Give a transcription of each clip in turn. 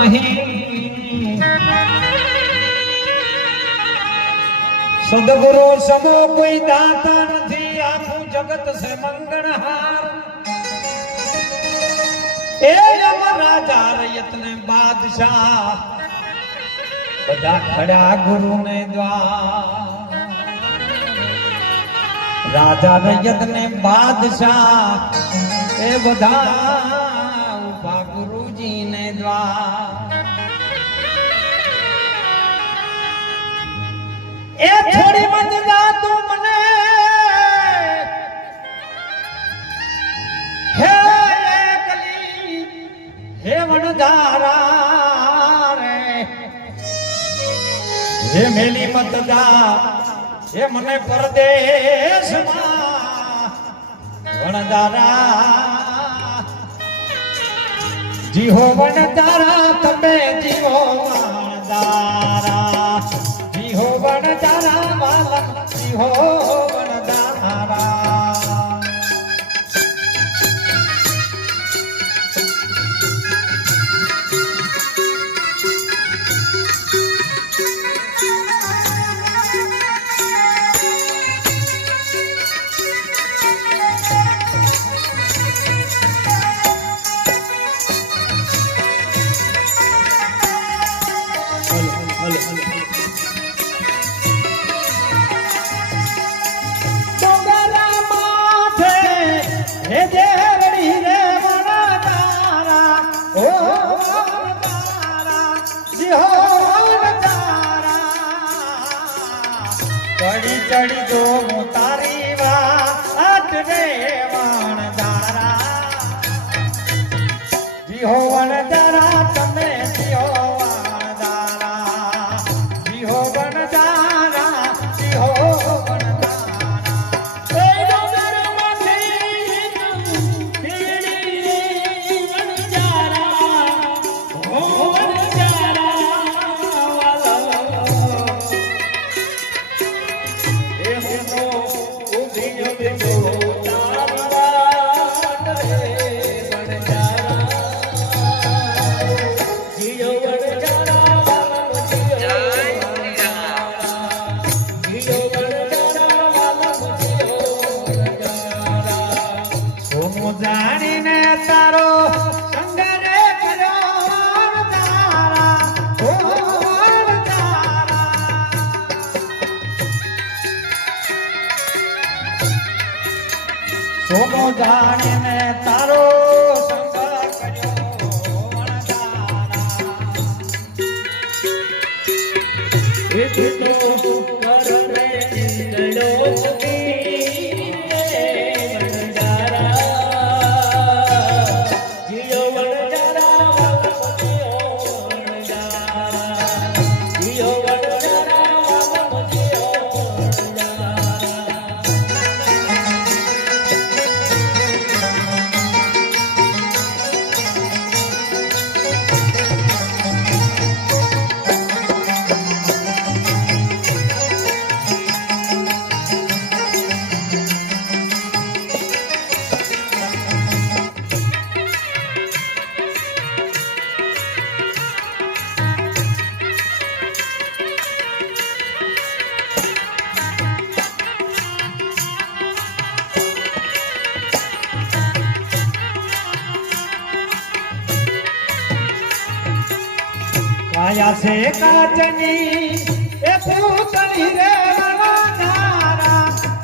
नहीं। सदगुरु समो कोई दाता नहीं, आखू जगत से मंगणहार। ए यम राजा रयत ने बादशाह, बधा खड़ा गुरु ने द्वार। राजा रयत ने बादशाह, ए बधा उपा गुरु जी ने द्वार। ए छोड़ी मत जा तू मने, हे कली हे वनदारा रे। हे मेली मत जा, हे मने परदेश में वनदारा। जीहो वनदारा तमे जीहो वनदारा, जीहो वनदारा वालम जीहो वनदारा। चढ़ी चढ़ी जो तारी वाट रे वनदारा। जीहो वनदारा तमे जीहो वनदारा, जीहो वनदारा, जीहो वनदारा। જાણીને તારો સંગરે કર્યો તારા, ઓ તારા। સોનો જાણીને તારો સંગ કર્યો તારા। એ તો કરને નીકળ્યો आया से काचनी ए पूतली रे वनदारा,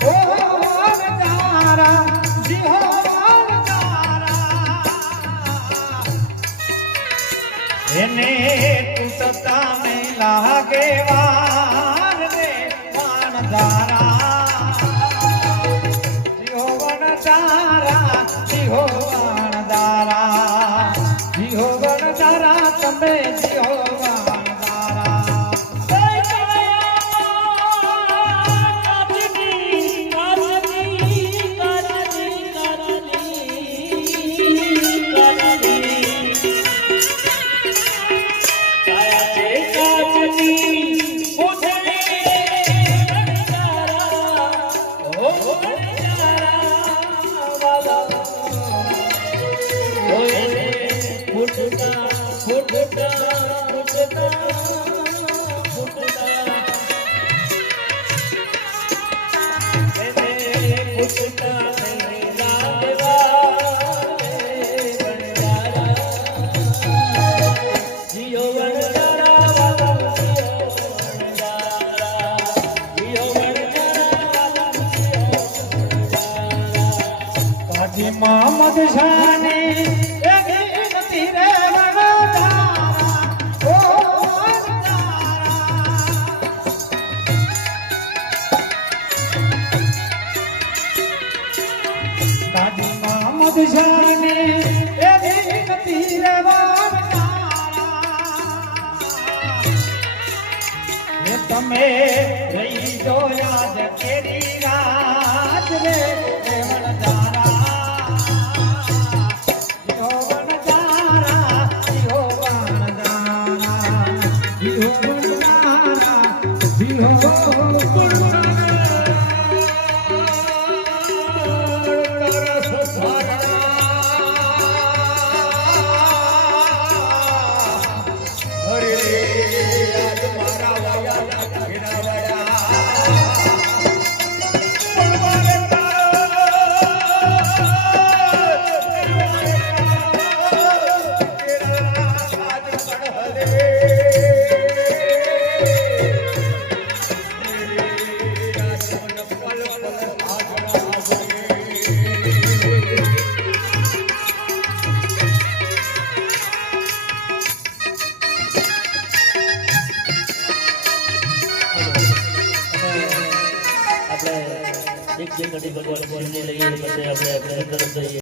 ओ वनदारा, जीहो वनदारा। एने टूटता में लागे वार रे वनदारा। जीहो वनदारा, जीहो वनदारा, जीहो वनदारा तमे जीहो फुटता फुट મોહમ્મદ શાની એકી નથી રે વણજારા, ઓ વણજારા. કાજી મોહમ્મદ શાની એકી નથી રે વણજારા. એ તમે રહી જો યાદ કેરી રાત રે વણજારા. એક જણ ભગવાન લઈએ પછી આપણે તરફ જઈએ.